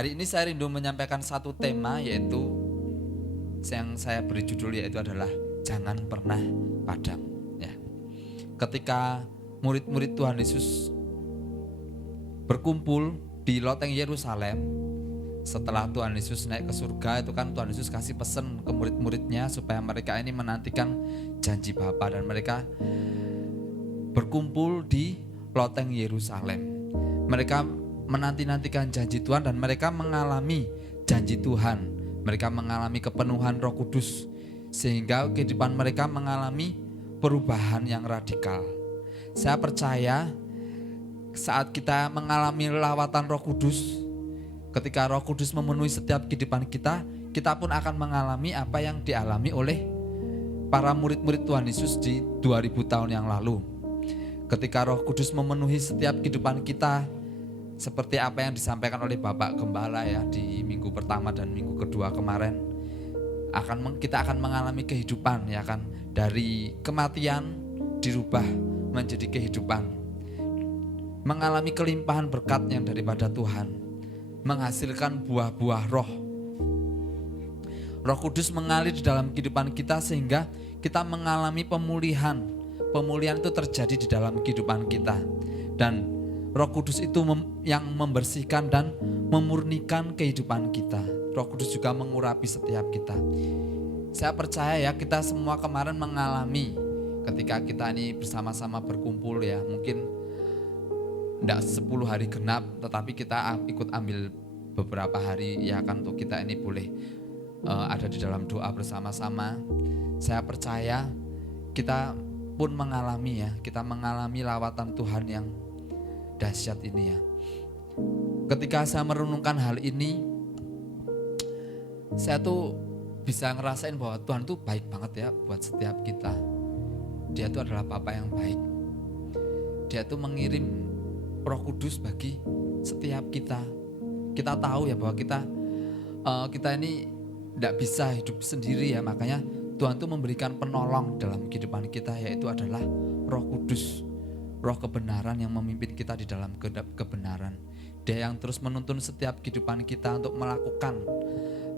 Hari ini saya rindu menyampaikan satu tema, yaitu yang saya beri judul yaitu adalah jangan pernah padam ya. Ketika murid-murid Tuhan Yesus berkumpul di loteng Yerusalem setelah Tuhan Yesus naik ke surga, itu kan Tuhan Yesus kasih pesan ke murid-muridnya supaya mereka ini menantikan janji Bapa, dan mereka berkumpul di loteng Yerusalem. Mereka menanti-nantikan janji Tuhan dan mereka mengalami janji Tuhan. Mereka mengalami kepenuhan Roh Kudus sehingga kehidupan mereka mengalami perubahan yang radikal. Saya percaya saat kita mengalami lawatan Roh Kudus, ketika Roh Kudus memenuhi setiap kehidupan kita, kita pun akan mengalami apa yang dialami oleh para murid-murid Tuhan Yesus di 2000 tahun yang lalu. Ketika Roh Kudus memenuhi setiap kehidupan kita, seperti apa yang disampaikan oleh Bapak Gembala ya di minggu pertama dan minggu kedua kemarin, kita akan mengalami kehidupan ya kan, dari kematian dirubah menjadi kehidupan, mengalami kelimpahan berkat yang daripada Tuhan, menghasilkan buah-buah roh. Roh Kudus mengalir di dalam kehidupan kita sehingga kita mengalami pemulihan. Pemulihan itu terjadi di dalam kehidupan kita, dan Roh Kudus itu yang membersihkan dan memurnikan kehidupan kita. Roh Kudus juga mengurapi setiap kita. Saya percaya ya, kita semua kemarin mengalami ketika kita ini bersama-sama berkumpul ya, mungkin enggak 10 hari genap, tetapi kita ikut ambil beberapa hari ya kan, untuk kita ini boleh ada di dalam doa bersama-sama. Saya percaya kita pun mengalami ya, kita mengalami lawatan Tuhan yang dahsyat ini ya. Ketika saya merenungkan hal ini, saya tuh bisa ngerasain bahwa Tuhan tuh baik banget ya buat setiap kita. Dia tuh adalah Bapa yang baik. Dia tuh mengirim Roh Kudus bagi setiap kita. Kita tahu ya bahwa kita ini tidak bisa hidup sendiri ya, makanya Tuhan tuh memberikan penolong dalam kehidupan kita, yaitu adalah Roh Kudus. Roh kebenaran yang memimpin kita di dalam kebenaran. Dia yang terus menuntun setiap kehidupan kita untuk melakukan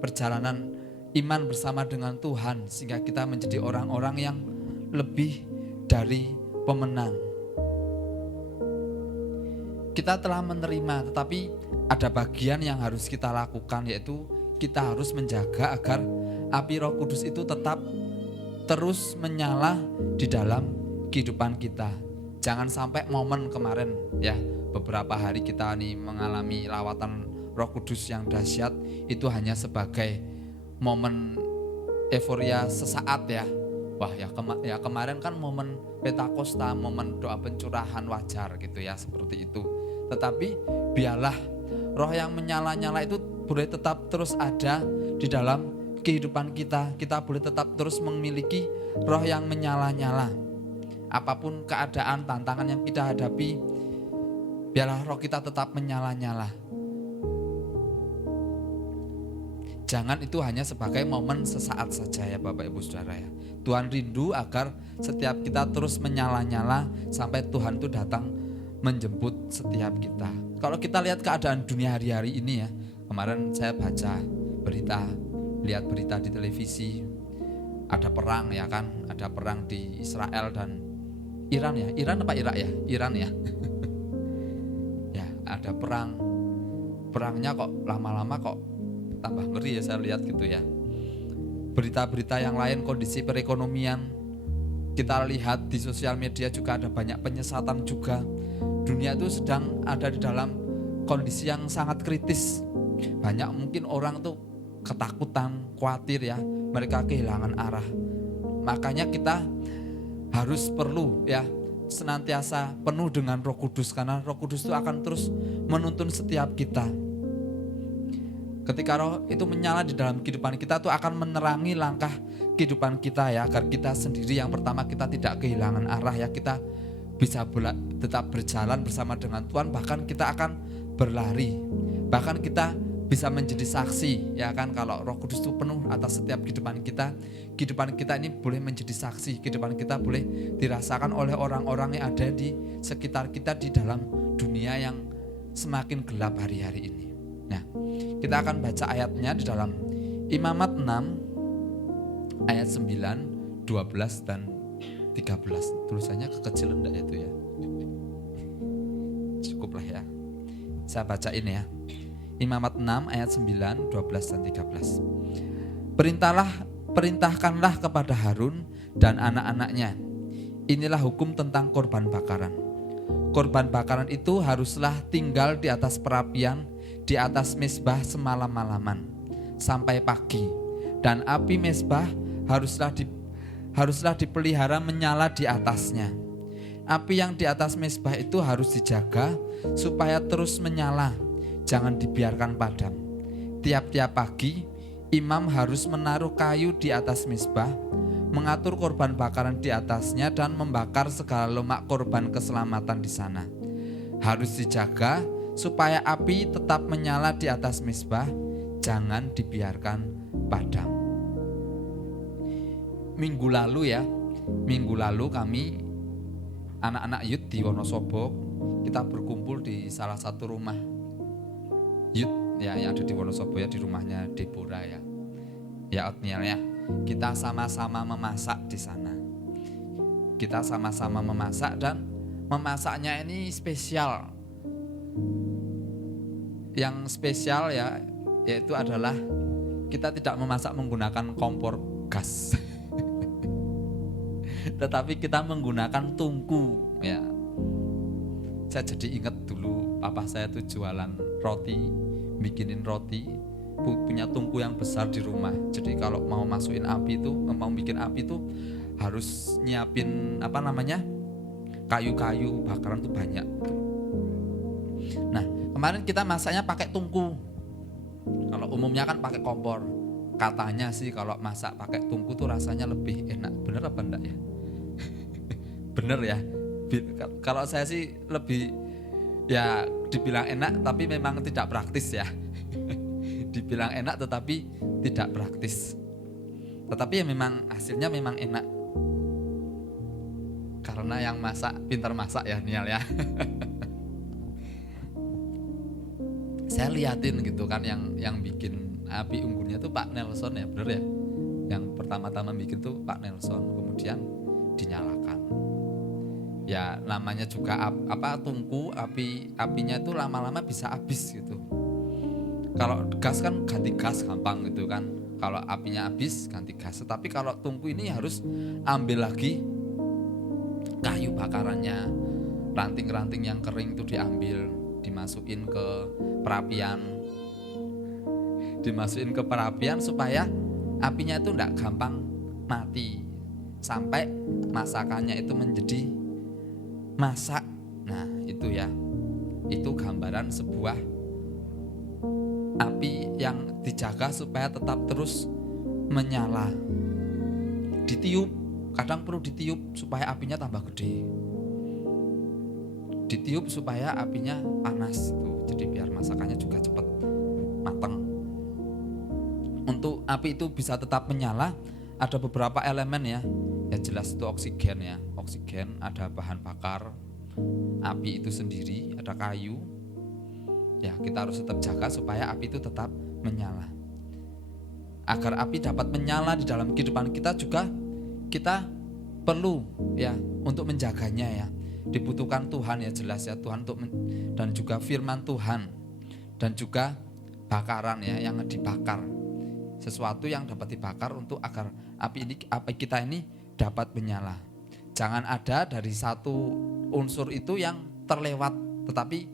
perjalanan iman bersama dengan Tuhan, sehingga kita menjadi orang-orang yang lebih dari pemenang. Kita telah menerima, tetapi ada bagian yang harus kita lakukan, yaitu kita harus menjaga agar api Roh Kudus itu tetap terus menyala di dalam kehidupan kita. Jangan sampai momen kemarin ya, beberapa hari kita nih mengalami lawatan Roh Kudus yang dahsyat, itu hanya sebagai momen euforia sesaat ya. Wah ya, kemarin kan momen Pentakosta, momen doa pencurahan, wajar gitu ya, seperti itu. Tetapi biarlah roh yang menyala-nyala itu boleh tetap terus ada di dalam kehidupan kita. Kita boleh tetap terus memiliki roh yang menyala-nyala. Apapun keadaan, tantangan yang kita hadapi, biarlah roh kita tetap menyala-nyala. Jangan itu hanya sebagai momen sesaat saja ya Bapak Ibu Saudara ya. Tuhan rindu agar setiap kita terus menyala-nyala sampai Tuhan itu datang menjemput setiap kita. Kalau kita lihat keadaan dunia hari-hari ini ya, kemarin saya baca berita, lihat berita di televisi, ada perang ya kan, ada perang di Israel dan Iran ya, Iran apa Irak ya? Iran ya. Ya, ada perang. Perangnya kok lama-lama kok tambah ngeri ya, saya lihat gitu ya. Berita-berita yang lain, kondisi perekonomian, kita lihat di sosial media juga ada banyak penyesatan juga. Dunia itu sedang ada di dalam kondisi yang sangat kritis. Banyak mungkin orang tuh ketakutan, khawatir ya, mereka kehilangan arah. Makanya kita harus perlu ya senantiasa penuh dengan Roh Kudus, karena Roh Kudus itu akan terus menuntun setiap kita. Ketika roh itu menyala di dalam kehidupan kita, itu akan menerangi langkah kehidupan kita ya, agar kita sendiri yang pertama kita tidak kehilangan arah ya, kita bisa tetap berjalan bersama dengan Tuhan, bahkan kita akan berlari, bahkan kita bisa menjadi saksi ya kan. Kalau Roh Kudus itu penuh atas setiap kehidupan kita ini boleh menjadi saksi, kehidupan kita boleh dirasakan oleh orang-orang yang ada di sekitar kita di dalam dunia yang semakin gelap hari-hari ini Nah, kita akan baca ayatnya di dalam Imamat 6 ayat 9, 12 dan 13. Tulisannya kekecilan enggak itu ya? Cukuplah ya. Saya bacain ya. Imamat 6 ayat 9, 12 dan 13. Perintahkanlah kepada Harun dan anak-anaknya. Inilah hukum tentang korban bakaran. Korban bakaran itu haruslah tinggal di atas perapian, di atas mezbah semalam-malaman sampai pagi. Dan api mezbah haruslah dipelihara menyala di atasnya. Api yang di atas mezbah itu harus dijaga supaya terus menyala, jangan dibiarkan padam. Tiap-tiap pagi imam harus menaruh kayu di atas mezbah, mengatur korban bakaran di atasnya dan membakar segala lemak korban keselamatan di sana. Harus dijaga supaya api tetap menyala di atas mezbah, jangan dibiarkan padam. Minggu lalu kami anak-anak youth di Wonosobo, kita berkumpul di salah satu rumah youth ya yang ada di Wonosobo ya, di rumahnya Deborah ya. Ya Otniel ya. Kita sama-sama memasak di sana. Kita sama-sama memasak dan memasaknya ini spesial. Yang spesial ya yaitu adalah kita tidak memasak menggunakan kompor gas. Tetapi kita menggunakan tungku ya. Saya jadi ingat dulu papa saya tuh jualan roti, bikinin roti, punya tungku yang besar di rumah. Jadi kalau mau masukin api itu, mau bikin api itu harus nyiapin kayu-kayu bakaran tuh banyak. Nah, kemarin kita masaknya pakai tungku. Kalau umumnya kan pakai kompor. Katanya sih kalau masak pakai tungku tuh rasanya lebih enak. Bener apa enggak ya? Bener ya. Kalau saya sih lebih ya dibilang enak tapi memang tidak praktis ya. Dibilang enak tetapi tidak praktis. Tetapi ya memang hasilnya memang enak. Karena yang masak pintar masak ya Nial ya. Saya liatin gitu kan yang bikin api unggunnya tuh Pak Nelson ya, bener ya. Yang pertama-tama bikin tuh Pak Nelson, kemudian dinyalakan. Ya namanya juga tungku, apinya itu lama-lama bisa habis gitu. Kalau gas kan ganti gas gampang gitu kan. Kalau apinya habis ganti gas. Tapi kalau tungku ini harus ambil lagi kayu bakarannya, ranting-ranting yang kering itu diambil, dimasukin ke perapian supaya apinya itu enggak gampang mati sampai masakannya itu menjadi masak. Nah itu ya, itu gambaran sebuah api yang dijaga supaya tetap terus menyala. Ditiup, kadang perlu ditiup supaya apinya tambah gede. Ditiup supaya apinya panas itu. Jadi biar masakannya juga cepat matang. Untuk api itu bisa tetap menyala, ada beberapa elemen ya. Ya jelas itu oksigen ya. Oksigen, ada bahan bakar. Api itu sendiri, ada kayu. Ya, kita harus tetap jaga supaya api itu tetap menyala. Agar api dapat menyala di dalam kehidupan kita juga kita perlu ya untuk menjaganya ya. Dibutuhkan Tuhan ya jelas ya, Tuhan dan juga firman Tuhan dan juga bakaran ya yang dibakar. Sesuatu yang dapat dibakar untuk agar api kita ini dapat menyala. Jangan ada dari satu unsur itu yang terlewat, tetapi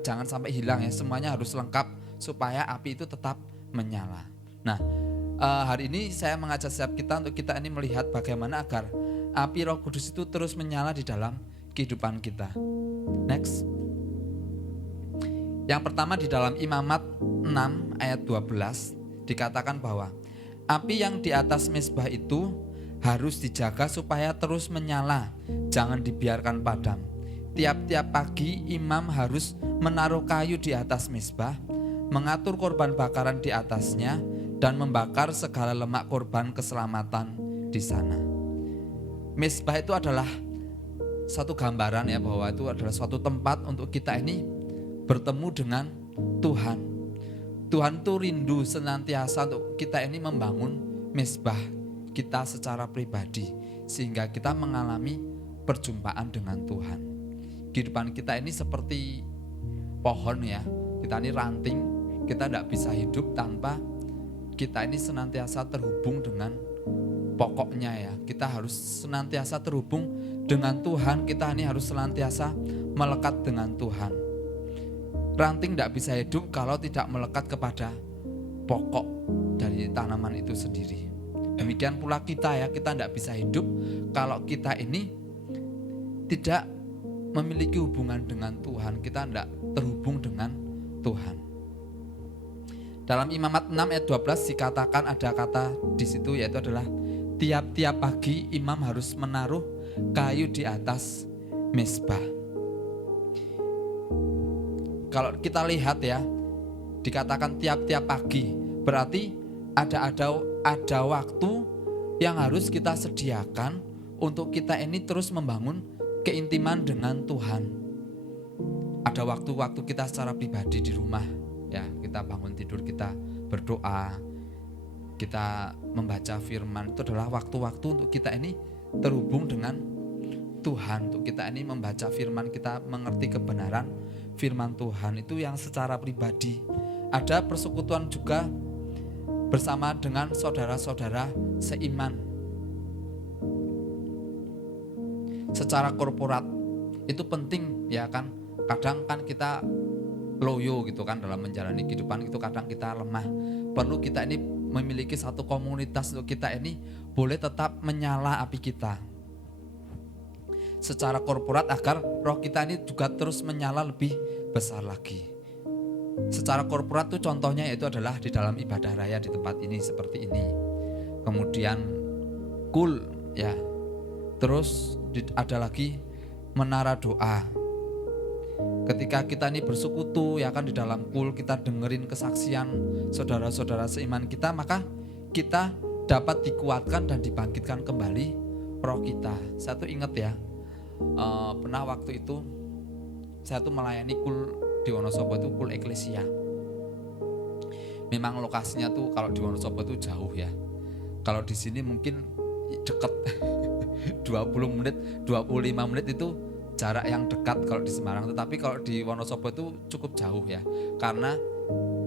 jangan sampai hilang ya, semuanya harus lengkap supaya api itu tetap menyala. Nah, hari ini saya mengajak setiap kita untuk kita ini melihat bagaimana agar api Roh Kudus itu terus menyala di dalam kehidupan kita. Next. Yang pertama di dalam Imamat 6 ayat 12 dikatakan bahwa api yang di atas mezbah itu harus dijaga supaya terus menyala, jangan dibiarkan padam. Tiap-tiap pagi imam harus menaruh kayu di atas mezbah, mengatur korban bakaran di atasnya, dan membakar segala lemak korban keselamatan di sana. Mezbah itu adalah satu gambaran ya, bahwa itu adalah suatu tempat untuk kita ini bertemu dengan Tuhan. Tuhan tuh rindu senantiasa untuk kita ini membangun mezbah kita secara pribadi, sehingga kita mengalami perjumpaan dengan Tuhan. Kehidupan kita ini seperti pohon ya, kita ini ranting, kita tidak bisa hidup tanpa kita ini senantiasa terhubung dengan pokoknya ya. Kita harus senantiasa terhubung dengan Tuhan, kita ini harus senantiasa melekat dengan Tuhan. Ranting tidak bisa hidup kalau tidak melekat kepada pokok dari tanaman itu sendiri. Demikian pula kita ya, kita tidak bisa hidup kalau kita ini tidak memiliki hubungan dengan Tuhan, kita tidak terhubung dengan Tuhan. Dalam Imamat 6 ayat 12 dikatakan ada kata di situ, yaitu adalah tiap-tiap pagi imam harus menaruh kayu di atas mezbah. Kalau kita lihat ya, dikatakan tiap-tiap pagi, berarti ada waktu yang harus kita sediakan untuk kita ini terus membangun keintiman dengan Tuhan. Ada waktu-waktu kita secara pribadi di rumah ya, kita bangun tidur, kita berdoa, kita membaca firman. Itu adalah waktu-waktu untuk kita ini terhubung dengan Tuhan, untuk kita ini membaca firman, kita mengerti kebenaran firman Tuhan itu yang secara pribadi. Ada persekutuan juga bersama dengan saudara-saudara seiman. Secara korporat itu penting ya kan. Kadang kan kita loyo gitu kan dalam menjalani kehidupan, itu kadang kita lemah. Perlu kita ini memiliki satu komunitas untuk kita ini boleh tetap menyala api kita secara korporat, agar roh kita ini juga terus menyala lebih besar lagi. Secara korporat tuh contohnya yaitu adalah di dalam ibadah raya di tempat ini seperti ini. Kemudian kul ya. Terus ada lagi menara doa. Ketika kita ini bersekutu ya kan di dalam kul, kita dengerin kesaksian saudara-saudara seiman kita, maka kita dapat dikuatkan dan dibangkitkan kembali roh kita. Saya tuh ingat ya, pernah waktu itu saya tuh melayani kul di Wonosobo, itu kul eklesia. Memang lokasinya tuh kalau di Wonosobo tuh jauh ya. Kalau di sini mungkin deket 20 menit, 25 menit itu jarak yang dekat kalau di Semarang. Tetapi kalau di Wonosobo itu cukup jauh ya, karena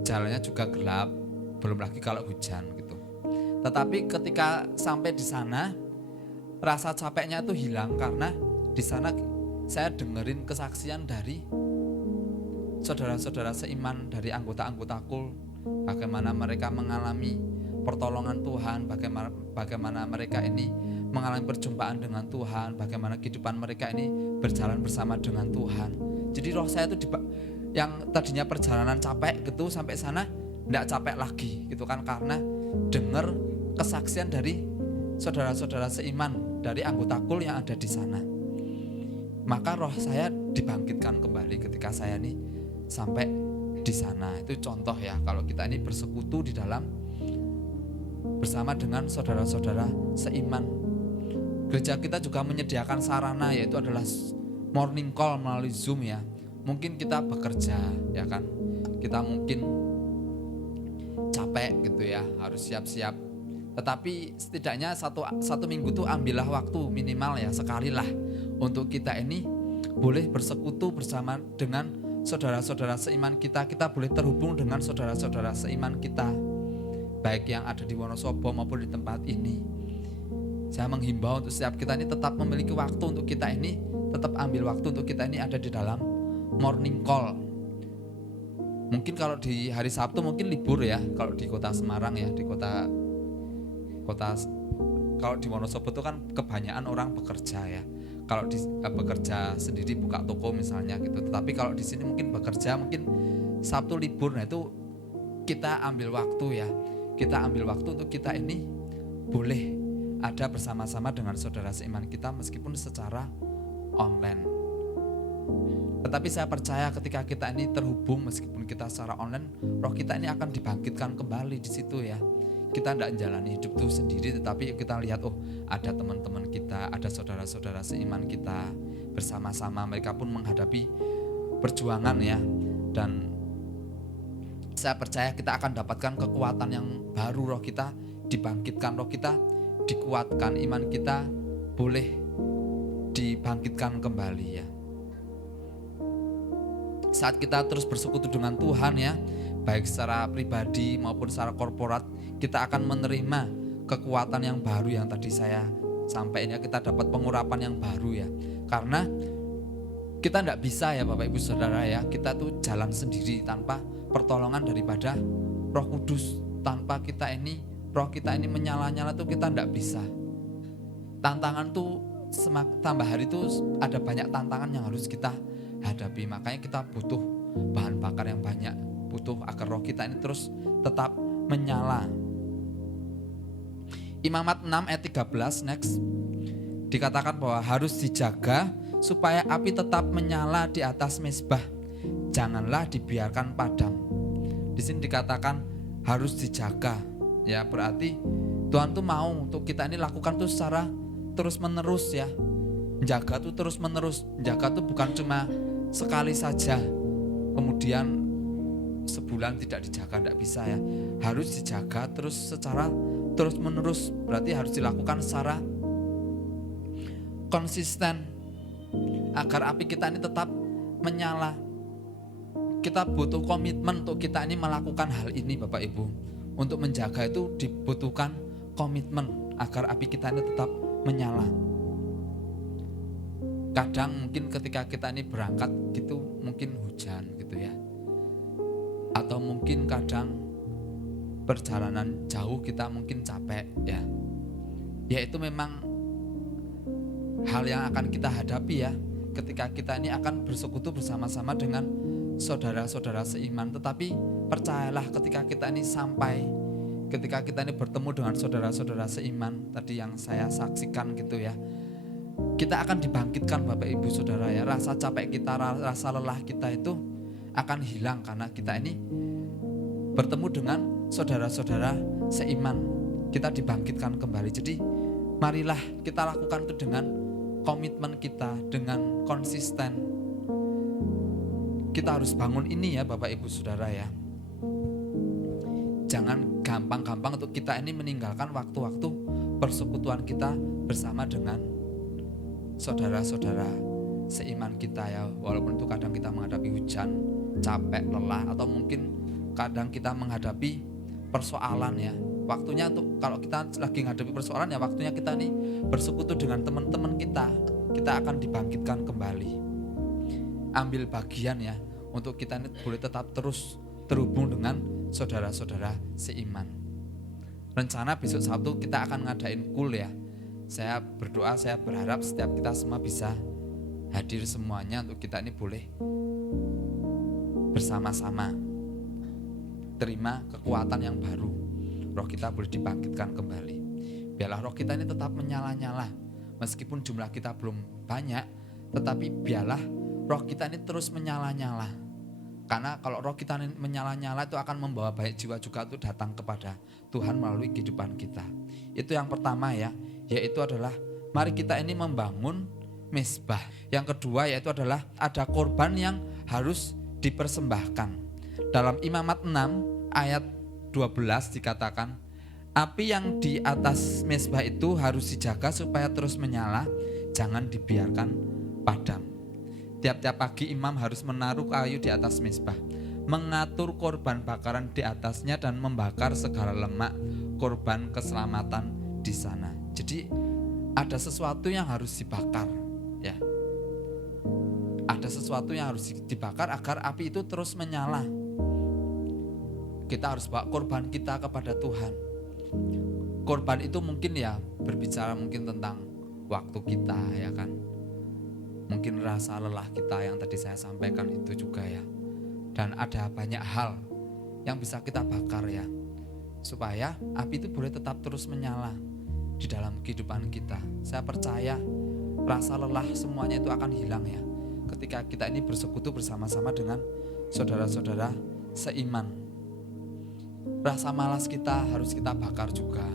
jalannya juga gelap, belum lagi kalau hujan gitu. Tetapi ketika sampai di sana, rasa capeknya itu hilang, karena di sana saya dengerin kesaksian dari saudara-saudara seiman, dari anggota-anggota kul, bagaimana mereka mengalami pertolongan Tuhan, bagaimana mereka ini mengalami perjumpaan dengan Tuhan, bagaimana kehidupan mereka ini berjalan bersama dengan Tuhan. Jadi roh saya itu yang tadinya perjalanan capek gitu, sampai sana tidak capek lagi gitu kan, karena dengar kesaksian dari saudara-saudara seiman, dari anggota kul yang ada di sana. Maka roh saya dibangkitkan kembali ketika saya nih sampai di sana. Itu contoh ya, kalau kita ini bersekutu di dalam bersama dengan saudara-saudara seiman. Gereja kita juga menyediakan sarana, yaitu adalah morning call melalui Zoom ya. Mungkin kita bekerja ya kan, kita mungkin capek gitu ya, harus siap-siap. Tetapi setidaknya satu minggu tuh ambillah waktu minimal ya sekali lah, untuk kita ini boleh bersekutu bersama dengan saudara-saudara seiman kita. Kita boleh terhubung dengan saudara-saudara seiman kita, baik yang ada di Wonosobo maupun di tempat ini. Saya menghimbau untuk setiap kita ini tetap memiliki waktu untuk kita ini, tetap ambil waktu untuk kita ini ada di dalam morning call. Mungkin kalau di hari Sabtu mungkin libur ya, kalau di kota Semarang ya, di kota kalau di Wonosobo itu kan kebanyakan orang bekerja ya. Kalau bekerja sendiri buka toko misalnya gitu. Tetapi kalau di sini mungkin bekerja, mungkin Sabtu libur. Nah itu kita ambil waktu ya. Kita ambil waktu untuk kita ini boleh ada bersama-sama dengan saudara seiman kita meskipun secara online. Tetapi saya percaya ketika kita ini terhubung meskipun kita secara online, roh kita ini akan dibangkitkan kembali di situ ya. Kita tidak menjalani hidup itu sendiri, tetapi kita lihat ada teman-teman kita, ada saudara-saudara seiman kita bersama-sama, mereka pun menghadapi perjuangan ya, dan Saya percaya kita akan dapatkan kekuatan yang baru, roh kita dibangkitkan, roh kita dikuatkan, iman kita boleh dibangkitkan kembali ya. Saat kita terus bersekutu dengan Tuhan ya, baik secara pribadi maupun secara korporat, kita akan menerima kekuatan yang baru yang tadi saya sampaikan ya. Kita dapat pengurapan yang baru ya. Karena kita tidak bisa ya Bapak Ibu Saudara ya, kita tuh jalan sendiri tanpa pertolongan daripada Roh Kudus. Tanpa roh kita ini menyala-nyala tuh kita tidak bisa. Tantangan tuh tambah hari tuh ada banyak tantangan yang harus kita hadapi. Makanya kita butuh bahan bakar yang banyak, butuh agar roh kita ini terus tetap menyala. Imamat 6 ayat 13 next. Dikatakan bahwa harus dijaga supaya api tetap menyala di atas mezbah. Janganlah dibiarkan padam. Di sini dikatakan harus dijaga. Ya, berarti Tuhan tuh mau untuk kita ini lakukan tuh secara terus menerus ya. Menjaga tuh terus menerus. Menjaga tuh bukan cuma sekali saja, kemudian sebulan tidak dijaga, tidak bisa ya. Harus dijaga terus secara terus menerus. Berarti harus dilakukan secara konsisten agar api kita ini tetap menyala. Kita butuh komitmen untuk kita ini melakukan hal ini Bapak Ibu. Untuk menjaga itu dibutuhkan komitmen agar api kita ini tetap menyala. Kadang mungkin ketika kita ini berangkat gitu mungkin hujan gitu ya. Atau mungkin kadang perjalanan jauh kita mungkin capek ya. Ya itu memang hal yang akan kita hadapi ya. Ketika kita ini akan bersekutu bersama-sama dengan saudara-saudara seiman. Tetapi percayalah ketika kita ini sampai, ketika kita ini bertemu dengan saudara-saudara seiman tadi yang saya saksikan gitu ya, kita akan dibangkitkan Bapak Ibu Saudara ya. Rasa capek kita, rasa lelah kita itu akan hilang karena kita ini bertemu dengan saudara-saudara seiman. Kita dibangkitkan kembali. Jadi marilah kita lakukan itu dengan komitmen kita, dengan konsisten. Kita harus bangun ini ya Bapak Ibu Saudara ya. Jangan gampang-gampang untuk kita ini meninggalkan waktu-waktu persekutuan kita bersama dengan saudara-saudara seiman kita ya. Walaupun itu kadang kita menghadapi hujan, capek, lelah, atau mungkin kadang kita menghadapi persoalan ya. Waktunya untuk kalau kita lagi menghadapi persoalan ya, waktunya kita nih bersekutu dengan teman-teman kita. Kita akan dibangkitkan kembali. Ambil bagian ya untuk kita ini boleh tetap terus terhubung dengan saudara-saudara seiman. Rencana besok Sabtu kita akan ngadain kul ya. Saya berdoa, saya berharap setiap kita semua bisa hadir semuanya untuk kita ini boleh bersama-sama terima kekuatan yang baru. Roh kita boleh dibangkitkan kembali. Biarlah roh kita ini tetap menyala-nyala. Meskipun jumlah kita belum banyak, tetapi biarlah roh kita ini terus menyala-nyala. Karena kalau roh kita ini menyala-nyala itu akan membawa banyak jiwa juga untuk datang kepada Tuhan melalui kehidupan kita. Itu yang pertama ya, yaitu adalah mari kita ini membangun mezbah. Yang kedua yaitu adalah ada korban yang harus dipersembahkan. Dalam Imamat 6 ayat 12 dikatakan, api yang di atas mezbah itu harus dijaga supaya terus menyala, jangan dibiarkan padam. Tiap-tiap pagi imam harus menaruh kayu di atas mezbah, mengatur korban bakaran di atasnya dan membakar segala lemak korban keselamatan di sana. Jadi ada sesuatu yang harus dibakar ya. Ada sesuatu yang harus dibakar agar api itu terus menyala. Kita harus bawa korban kita kepada Tuhan. Korban itu mungkin ya berbicara mungkin tentang waktu kita ya kan. Mungkin rasa lelah kita yang tadi saya sampaikan itu juga ya. Dan ada banyak hal yang bisa kita bakar ya. Supaya api itu boleh tetap terus menyala di dalam kehidupan kita. Saya percaya rasa lelah semuanya itu akan hilang ya. Ketika kita ini bersekutu bersama-sama dengan saudara-saudara seiman. Rasa malas kita harus kita bakar juga.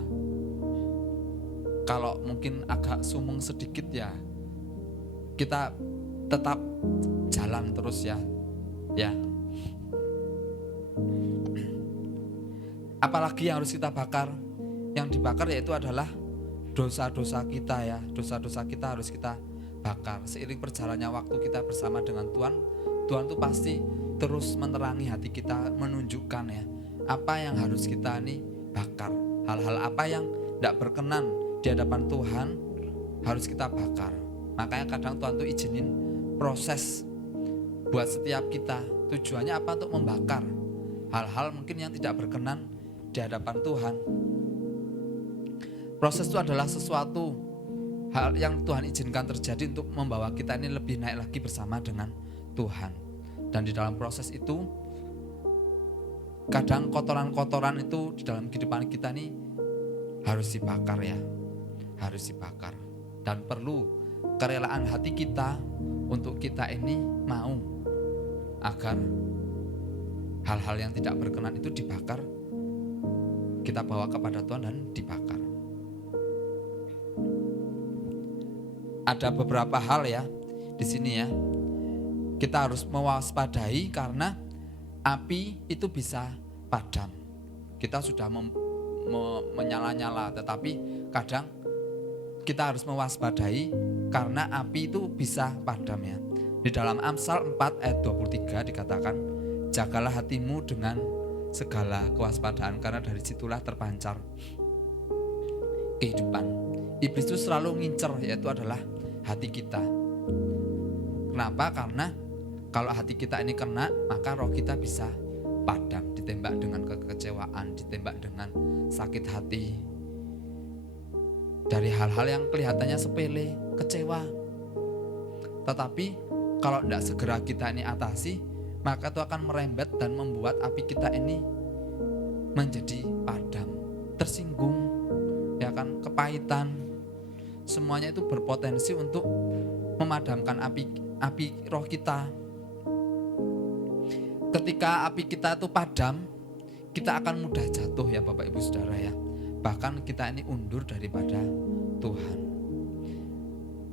Kalau mungkin agak sumung sedikit ya, kita tetap jalan terus ya. Ya. Apalagi yang harus kita bakar? Yang dibakar yaitu adalah dosa-dosa kita ya. Dosa-dosa kita harus kita bakar. Seiring perjalannya waktu kita bersama dengan Tuhan, Tuhan tuh pasti terus menerangi hati kita, menunjukkan ya apa yang harus kita nih bakar. Hal-hal apa yang tidak berkenan di hadapan Tuhan harus kita bakar. Makanya kadang Tuhan tuh izinin proses buat setiap kita. Tujuannya apa? Untuk membakar hal-hal mungkin yang tidak berkenan di hadapan Tuhan. Proses itu adalah sesuatu hal yang Tuhan izinkan terjadi untuk membawa kita ini lebih naik lagi bersama dengan Tuhan. Dan di dalam proses itu kadang kotoran-kotoran itu di dalam kehidupan kita ini harus dibakar ya. Harus dibakar. Dan perlu kerelaan hati kita untuk kita ini mau agar hal-hal yang tidak berkenan itu dibakar, kita bawa kepada Tuhan dan dibakar. Ada beberapa hal ya di sini ya. Kita harus mewaspadai karena api itu bisa padam. Kita sudah menyala-nyala, tetapi kadang kita harus mewaspadai karena api itu bisa padam ya. Di dalam Amsal 4 ayat 23 dikatakan, jagalah hatimu dengan segala kewaspadaan karena dari situlah terpancar kehidupan. Iblis itu selalu ngincer, yaitu adalah hati kita. Kenapa? Karena kalau hati kita ini kena, maka roh kita bisa padam, ditembak dengan kekecewaan, ditembak dengan sakit hati. Dari hal-hal yang kelihatannya sepele, kecewa. Tetapi kalau tidak segera kita ini atasi, maka itu akan merembet dan membuat api kita ini menjadi padam, tersinggung, ya kan, kepahitan. Semuanya itu berpotensi untuk memadamkan api roh kita. Ketika api kita itu padam, kita akan mudah jatuh ya Bapak Ibu Saudara ya. Bahkan kita ini undur daripada Tuhan.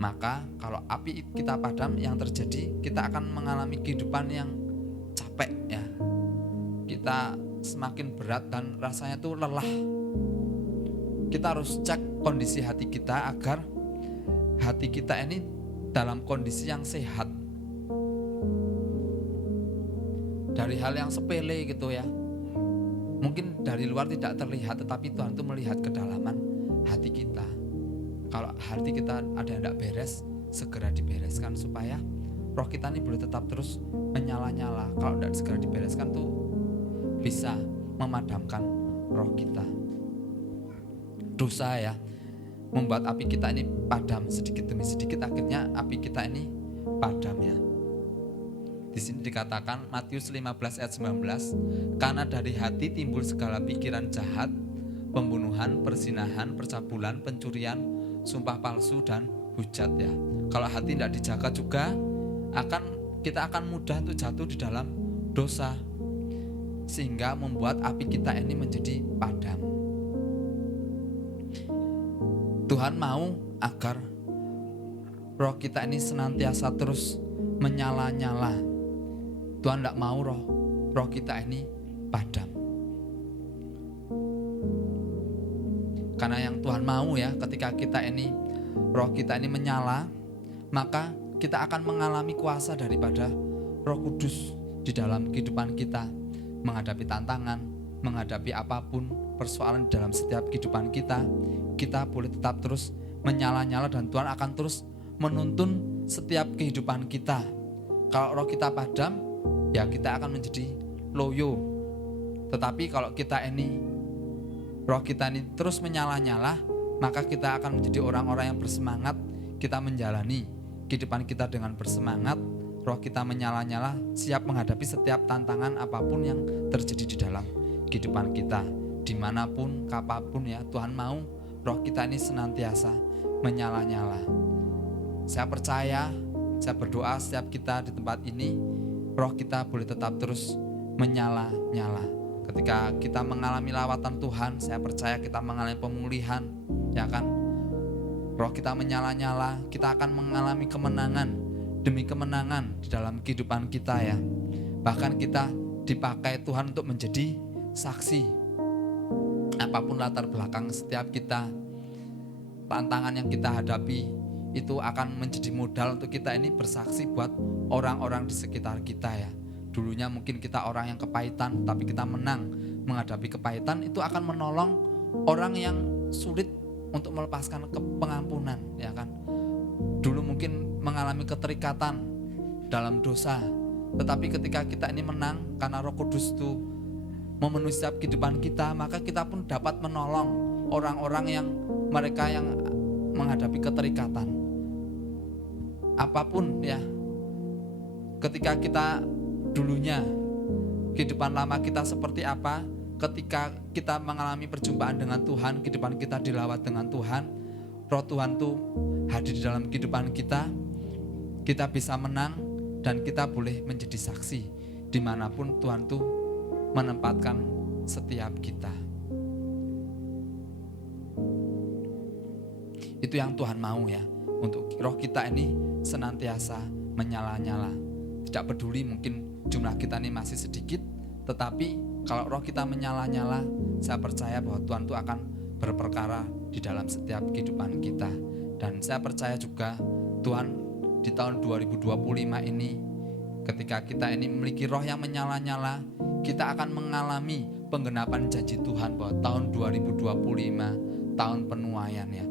Maka kalau api kita padam, yang terjadi kita akan mengalami kehidupan yang capek ya. Kita semakin berat dan rasanya tuh lelah. Kita harus cek kondisi hati kita agar hati kita ini dalam kondisi yang sehat. Dari hal yang sepele gitu ya. Mungkin dari luar tidak terlihat, tetapi Tuhan itu melihat kedalaman hati kita. Kalau hati kita ada yang tidak beres, segera dibereskan supaya roh kita ini boleh tetap terus menyala-nyala. Kalau tidak segera dibereskan tuh bisa memadamkan roh kita. Dosa ya membuat api kita ini padam sedikit demi sedikit, akhirnya api kita ini padam ya. Di sini dikatakan Matius 15 ayat 19, karena dari hati timbul segala pikiran jahat, pembunuhan, perzinahan, percabulan, pencurian, sumpah palsu dan hujat ya. Kalau hati tidak dijaga juga kita akan mudah untuk jatuh di dalam dosa, sehingga membuat api kita ini menjadi padam. Tuhan mau agar roh kita ini senantiasa terus menyala-nyala. Tuhan tidak mau roh kita ini padam. Karena yang Tuhan mau ya, ketika roh kita ini menyala, maka kita akan mengalami kuasa daripada Roh Kudus di dalam kehidupan kita, menghadapi tantangan, menghadapi apapun persoalan dalam setiap kehidupan kita boleh tetap terus menyala-nyala dan Tuhan akan terus menuntun setiap kehidupan kita. Kalau roh kita padam, ya kita akan menjadi loyo. Tetapi kalau roh kita ini terus menyala-nyala, maka kita akan menjadi orang-orang yang bersemangat. Kita menjalani kehidupan kita dengan bersemangat, roh kita menyala-nyala, siap menghadapi setiap tantangan apapun yang terjadi di dalam kehidupan kita. Dimanapun, kapanpun ya, Tuhan mau roh kita ini senantiasa menyala-nyala. Saya percaya, saya berdoa setiap kita di tempat ini, roh kita boleh tetap terus menyala-nyala. Ketika kita mengalami lawatan Tuhan, saya percaya kita mengalami pemulihan, ya kan? Roh kita menyala-nyala, kita akan mengalami kemenangan demi kemenangan di dalam kehidupan kita ya. Bahkan kita dipakai Tuhan untuk menjadi saksi apapun latar belakang setiap kita, tantangan yang kita hadapi itu akan menjadi modal untuk kita ini bersaksi buat orang-orang di sekitar kita ya. Dulunya mungkin kita orang yang kepahitan, tapi kita menang menghadapi kepahitan, itu akan menolong orang yang sulit untuk melepaskan pengampunan, ya kan. Dulu mungkin mengalami keterikatan dalam dosa, tetapi ketika kita ini menang karena Roh Kudus itu memenuhi setiap kehidupan kita, maka kita pun dapat menolong orang-orang yang mereka yang menghadapi keterikatan. Apapun ya, ketika kita dulunya kehidupan lama kita seperti apa, ketika kita mengalami perjumpaan dengan Tuhan, kehidupan kita dilawat dengan Tuhan, Roh Tuhan tuh hadir di dalam kehidupan kita bisa menang dan kita boleh menjadi saksi dimanapun Tuhan tuh menempatkan setiap kita. Itu yang Tuhan mau ya, untuk roh kita ini senantiasa menyala-nyala. Tidak peduli mungkin jumlah kita ini masih sedikit, tetapi kalau roh kita menyala-nyala, saya percaya bahwa Tuhan itu akan berperkara di dalam setiap kehidupan kita. Dan saya percaya juga Tuhan di tahun 2025 ini, ketika kita ini memiliki roh yang menyala-nyala, kita akan mengalami penggenapan janji Tuhan bahwa tahun 2025 tahun penuaian ya.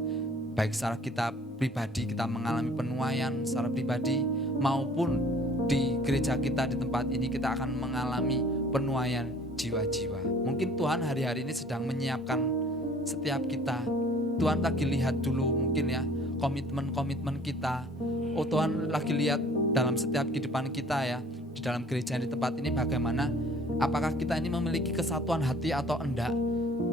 Baik secara kita pribadi kita mengalami penuaian secara pribadi, maupun di gereja kita di tempat ini kita akan mengalami penuaian jiwa-jiwa. Mungkin Tuhan hari-hari ini sedang menyiapkan setiap kita. Tuhan lagi lihat dulu mungkin ya komitmen-komitmen kita. Oh Tuhan lagi lihat dalam setiap kehidupan kita ya, di dalam gereja di tempat ini bagaimana, apakah kita ini memiliki kesatuan hati atau enggak,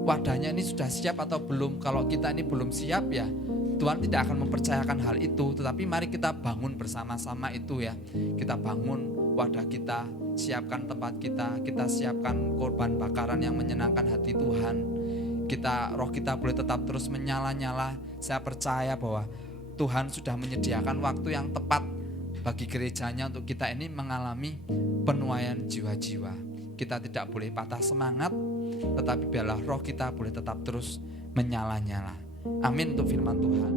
wadahnya ini sudah siap atau belum. Kalau kita ini belum siap ya, Tuhan tidak akan mempercayakan hal itu. Tetapi mari kita bangun bersama-sama itu ya, kita bangun wadah kita, siapkan tempat kita siapkan korban bakaran yang menyenangkan hati Tuhan. Roh kita boleh tetap terus menyala-nyala. Saya percaya bahwa Tuhan sudah menyediakan waktu yang tepat bagi gerejanya untuk kita ini mengalami penuaian jiwa-jiwa. Kita tidak boleh patah semangat, tetapi biarlah roh kita boleh tetap terus menyala-nyala. Amin untuk firman Tuhan.